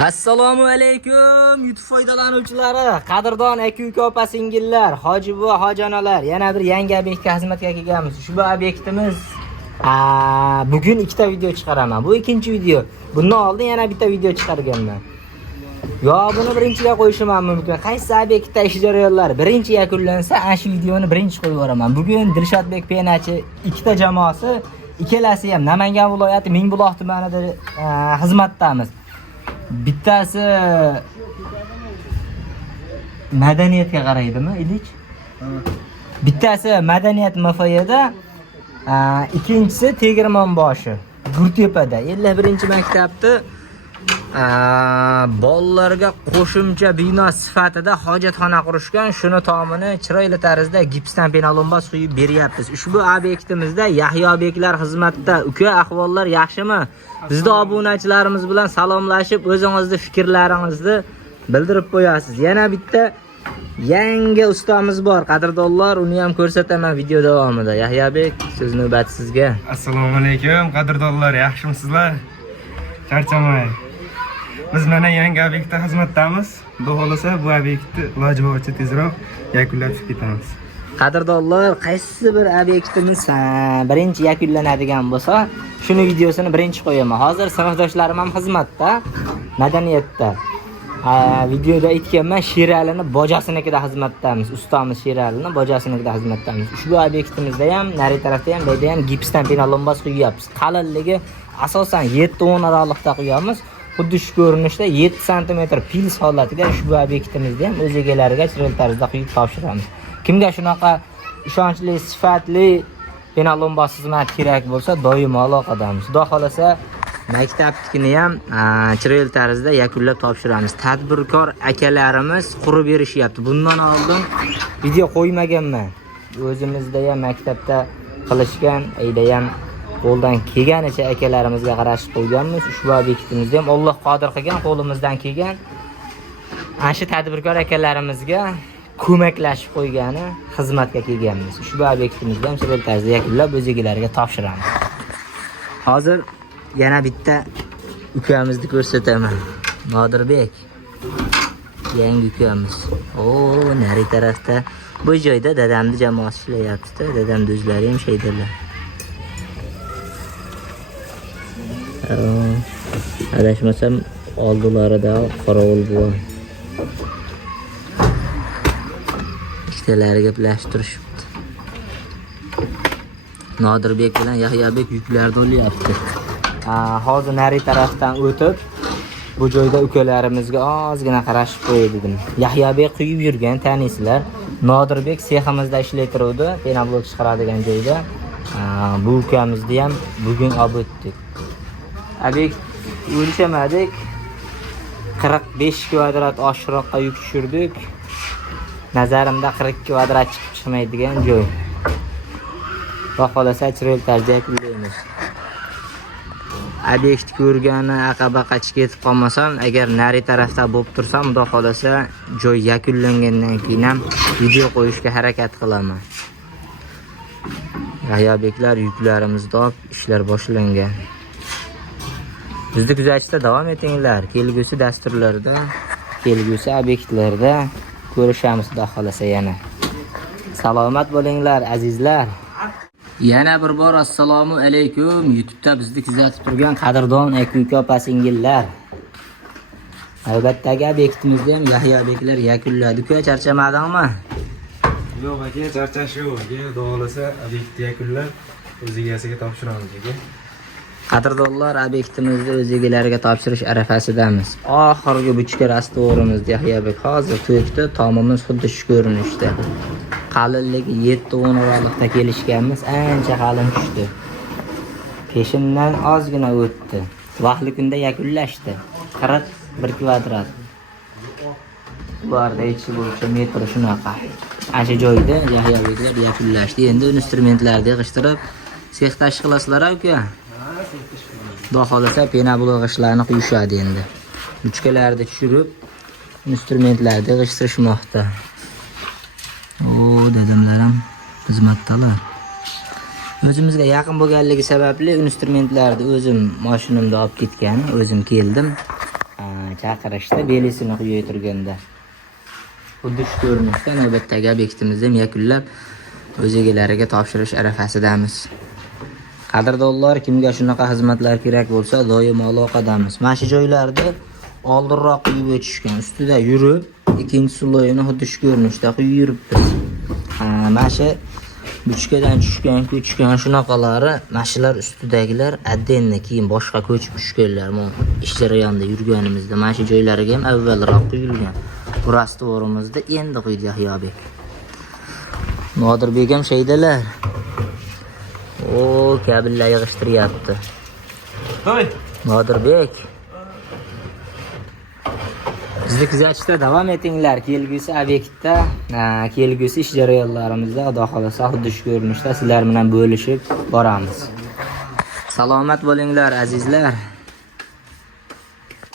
Assalomu alaykum YouTube foydalanuvchilari, qadrdon aka-uka opa-singillar, hoji buva, hojonalar. Yana bir yangi obyektga xizmatga kelganmiz. Ushbu obyektimiz bugun ikkita video chiqaraman. Bu ikkinchi video. Bundan oldin yana bitta video chiqarganman. Yo, buni birinchiga qo'yishim mumkin. Qaysi obyektda ish jarayonlari birinchi yakunlansa, ana shu videoni birinchi qo'yib yuboraman. Bugun Dilshodbek Penachi ikkita jamoasi, ikkalasi ham Namangan viloyati Mingbuloq tumanida xizmatdamiz. Bittasi madaniyatga qaraydimi, Ilich? Bittasi madaniyat MFYda, ikkinchisi Tegirmonboshi, Gurtepada. 51-maktabda bolalarga qo'shimcha bino sifatida hojatxona qurishgan. Shuni tomini chiroyli tarzda gipsdan penalombas quyib beryapmiz. Ushbu obyektimizda Yahyobeklar xizmatda. Uka, ahvollar yaxshimi? Bizda obunachilarimiz bilan salomlashib, o'zingizni fikrlaringizni bildirib qo'yasiz. Yana bitta yangi ustamiz bor, qadrdonlar, uni ham ko'rsataman video davomida. Yahyobek, so'z navbati sizga. Assalomu alaykum, qadrdonlar, yaxshimisizlar? Charchamang. Biz mana yangi obyektda xizmatdamiz. Xudo xolasa bu obyektni iloji boricha tezroq yakunlab ketamiz. Qadrdonlar, qaysi bir obyektimiz birinchi yakunlanadigan bo'lsa, shuni videosini birinchi qo'yaman. Hozir sinfdoshlarim ham xizmatda, madaniyatda. Videoda aytganman, Sheralini bojasinikida xizmatdamiz. Ustamiz Sheralini bojasinikida xizmatdamiz. Ushbu obyektimizda ham, nari tarafda ham, bu ham gipsdan penalombas quyapmiz. Qalinligi asosan 7-10 aralıqda quyamiz. Xuddi shu ko'rinishda 7 sm pils holatida ushbu obyektimizda ham o'z egalariga chiroyli tarzda quyib topshiramiz. Kimga shunaqa ishonchli, sifatli penalombas xizmat kerak bo'lsa, doimo aloqadamiz. Xudo xolasa maktabnikini ham chiroyli tarzda yakunlab topshiramiz. Tadbirkor akalarimiz qurib berishyapti. Bundan oldin video qo'ymaganman. O'zimizda ham maktabda qilishgan, ayda ham qo'ldan kelganicha akalarimizga qarashib qo'yganmiz. Ushbu obyektimizda ham Alloh qodir qilgan, qo'limizdan kelgan ana shu tadbirkor akalarimizga ko'maklashib qo'ygani xizmatga kelganmiz. Ushbu obyektimizda ham chiroyli tarzda yakunlab o'z egalariga topshiramiz. Hozir yana bitta ukamizni ko'rsataman. Nodirbek. Yangi ukamiz. Nari tarafda bu joyda dadamning jamoasi ishlayapti. Dadam do'stlari ham shaydirlar. Adashmasam oldilarida qorovul buva. Ikkalari gaplashib turishibdi. Nodirbek bilan Yahyobek yuklarni olyapti. Hozir nari tarafdan o'tib, bu joyda ukalarimizga ozgina qarashib qo'yay dedim. Yahyobek quyib yurgan, tanisizlar. Nodirbek seximizda ishlaytiruvdi, penablok chiqaradigan joyda. Bu ukamizni ham bugun olib o'tdik. Obyekt o'lchamadik. 45 kvadrat oshiqroqqa yuk tushirdik. Nazarimda 40 kvadrat chiqib chiqmaydigan joy. Xudo xolasa chiroyli tarzda yakunlaymiz. Obyekt ko'rgani aqabaqachi ketib qolmasam, agar nari tarafda bo'lib tursam, xudo xolasa joy yakunlangandan keyin ham video qo'yishga harakat qilaman. Yahyobeklar yuklarimizni olib ishlar boshlangan. Bizni kuzatishda davom etinglar. Kelgusi dasturlarda, kelgusi obyektlarda ko'rishamiz xudo xolasa yana. Salomat bo'linglar azizlar. Yana bir bor assalomu alaykum. YouTube'da bizni kuzatib turgan qadrdon aka-uka opa-singillar. Albatta obyektimizni ham Yahyobeklar yakunladi-ku, charchamadingmi? Yo'q aka, charchash yo'q. Xudo xolasa obyektni yakunlab o'z egasiga topshiramiz aka. Qadrdonlar, obyektimizni o'z egalariga topshirish arafasidamiz. Oxirgi buchka rastorimiz Yahyobek hozir to'kdi. Tomimiz xuddi shu ko'rinishda. Qalinligi 7-10 aralıqda kelishganmiz, ancha qalin tushdi. Peshimdan ozgina o'tdi. Vaqtli kunda yakunlashdi. 41 kvadrat. Bu yerda ichi bo'yicha metr shunaqa. Ana joyda Yahyobeklar yakunlashdi. Endi instrumentlarni yig'ishtirib, sex tashkil qilasizlar aka. Xudo xolasa penablok ishlarni quyishadi endi. Buchkalarni tushirib, instrumentlarni yig'ishtirishmoqda. Dadamlar ham xizmatdalar. O'zimizga yaqin bo'lganligi sababli instrumentlarni o'zim mashinamda olib ketgan, o'zim keldim. chaqirishdi belisini quyib turganda. Xuddi shu ko'rinishda navbatdagi obyektimizni ham yakunlab o'z egalariga topshirish arafasidamiz. Qadrdonlar, kimga shunaqa xizmatlar kerak bo'lsa, doimo aloqadamiz. Mana shu joylarda oldinroq quyib o'tishgan, ustida yurib, ikkinchi sloyini xuddi shu ko'rinishda quyib yuribmiz. Mana shu buchkadan tushgan, ko'chgan shunaqalari, mashalar ustidagilar addenni keyin boshqa ko'chib tushganlar. Mana ish jarayonida yurganimizda mana shu joylariga ham avvalroq quyilgan. Bu rastvorimizda endi quydi Yahyobek. Nodirbek ham shaydalar. O, kabellar yig'ishtiryapti. Hoy, Nodirbek. Bizni kuzatishda davom etinglar. Kelgusi obyektda, kelgusi ish jarayonlarimizda Xudo xolasa xuddi shu ko'rinishda sizlar bilan bo'lishib boramiz. Salomat bo'linglar azizlar.